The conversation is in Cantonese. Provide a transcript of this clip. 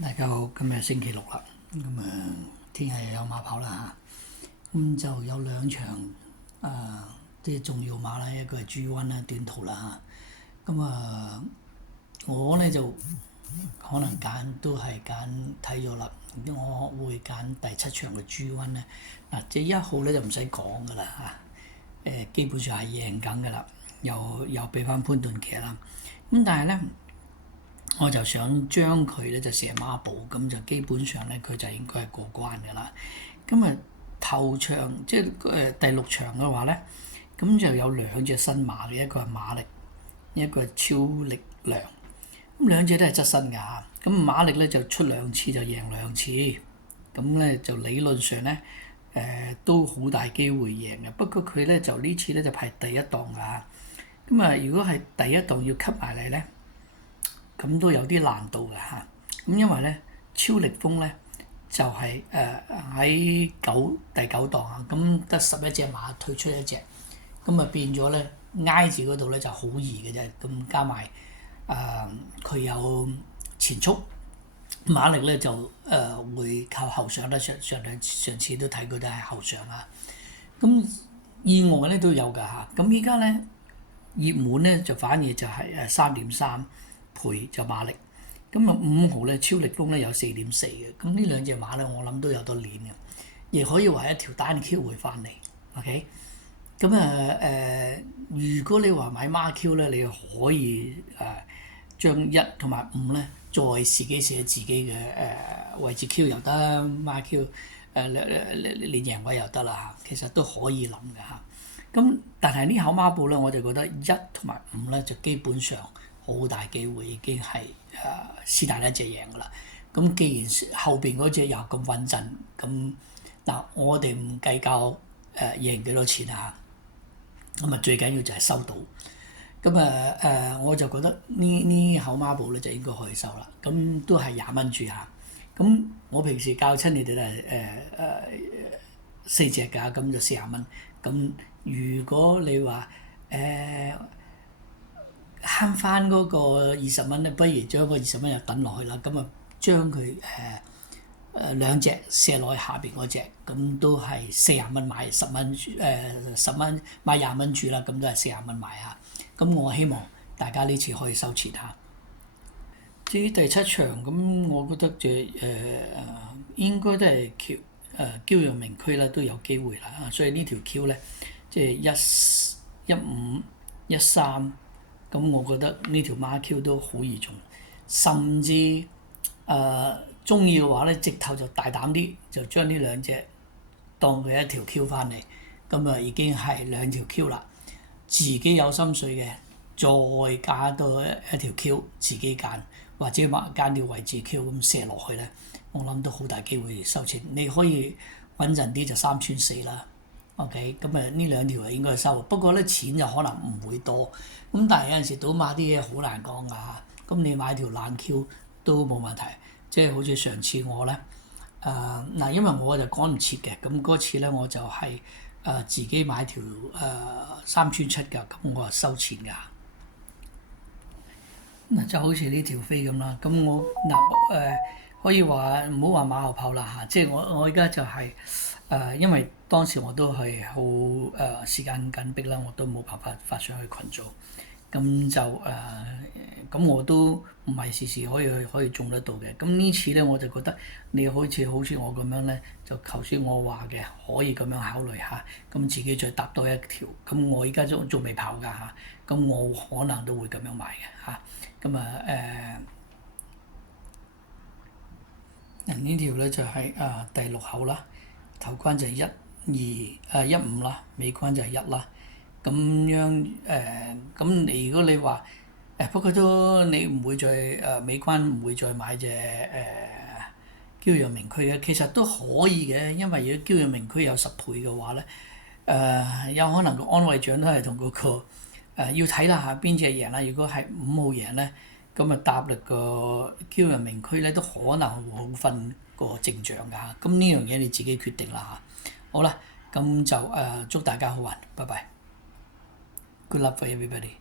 大家好，今日星期六啦，天氣有馬跑啦嚇，就有兩場啲重要馬啦，一個係 G1 啦，短途啦嚇，我呢就可能都係睇咗啦，我會揀第7場嘅 G1 咧，即係1號咧就唔使講噶啦嚇，基本上係贏緊噶啦，又俾翻潘頓騎啦，但係咧。我就想將佢咧就射孖寶，咁就基本上咧佢就應該係過關嘅啦。頭場即係第6場嘅話咧，咁就有兩隻新馬嘅，一個係馬力，一個係超力量。咁兩隻都係側身㗎嚇。咁馬力咧就出2次就贏2次，咁咧就理論上咧都好大機會贏嘅。不過佢咧就呢次咧就排第一檔㗎。如果係第一檔要吸埋嚟咧，咁都有啲難度嘅嚇，因為咧超力風咧就係喺第九檔啊，咁得11隻馬退出1隻，變咗咧挨住嗰度咧就好易嘅啫，咁加埋佢有前速，馬力咧就會靠後上啦，上次都睇佢都係後上啊，意外咧都有㗎嚇，依家咧熱門咧就反而就係3.3。倍就馬力，5號咧超力風咧有4.4嘅，咁呢兩隻馬咧我諗都有得練嘅，亦可以話一條單 Q 會翻嚟 ，OK？如果你話買孖 Q 咧，你可以將1同埋5咧再自己寫自己嘅位置 Q 又得，孖 Q 練贏位又得啦嚇，其實都可以諗嘅嚇。但係呢口孖寶咧，我就覺得1同埋5咧就基本上。好大機會已經係是但一隻贏㗎啦。既然後邊嗰隻又咁穩陣，我哋唔計較贏幾多錢啊。最緊要就係收到。我就覺得呢口孖寶咧就應該可以收啦。都係20蚊注下。我平時教親你哋咧4隻㗎，咁就40蚊。如果你話慳翻嗰個20蚊咧，不如將個20蚊又等落去啦。將佢兩隻射落去下邊嗰隻，都係40蚊買10蚊10蚊買20蚊注啦，都係40蚊買下。我希望大家呢次可以收錢下。至於第7場我覺得就應該都係嬌陽明區啦，都有機會啦。所以呢條 Q 咧，即係15、13。我覺得呢條孖 Q 都好易中，甚至鍾意嘅話咧，直頭就大膽啲，就將呢兩隻當佢一條 Q 翻嚟，已經係2條 Q 啦。自己有心水嘅，再加多一條 Q，自己揀，或者揀條位置 Q 射落去咧，我諗都好大機會收錢。你可以穩陣啲就3串4啦。OK，呢2條係應該收，不過咧錢就可能唔會多，但係有陣時賭馬啲嘢好難講㗎，你買條爛 Q 都冇問題，即係好似上次我咧，因為我就趕唔切嘅，嗰次咧我就係自己買條3串7㗎，我係收錢㗎。就好似呢條飛咁啦，可以話唔好話馬後炮啦嚇，即係我而家就係因為當時我都係好時間緊迫啦，我都冇辦法發上去群組，我都唔係時時可以中得到嘅。呢次咧我就覺得你好似我咁樣咧，就頭先我話嘅可以咁樣考慮下，自己再搭多一條。我而家仲未跑㗎嚇，我可能都會咁樣買嘅嚇。呢條咧就係第6口啦，頭關就係15啦，尾關就係1啦。如果你話不過都你唔會再尾關唔會再買隻嬌陽明區嘅，其實都可以嘅，因為如果嬌陽明區有10倍嘅話咧，有可能個安慰獎都係同嗰個要睇啦嚇，邊隻贏啦。如果係5號贏咧，搭落個嬌陽明區咧都可能會好分個正獎㗎嚇。呢樣嘢你自己決定啦嚇。好啦，就祝大家好運，拜拜。Good luck for everybody.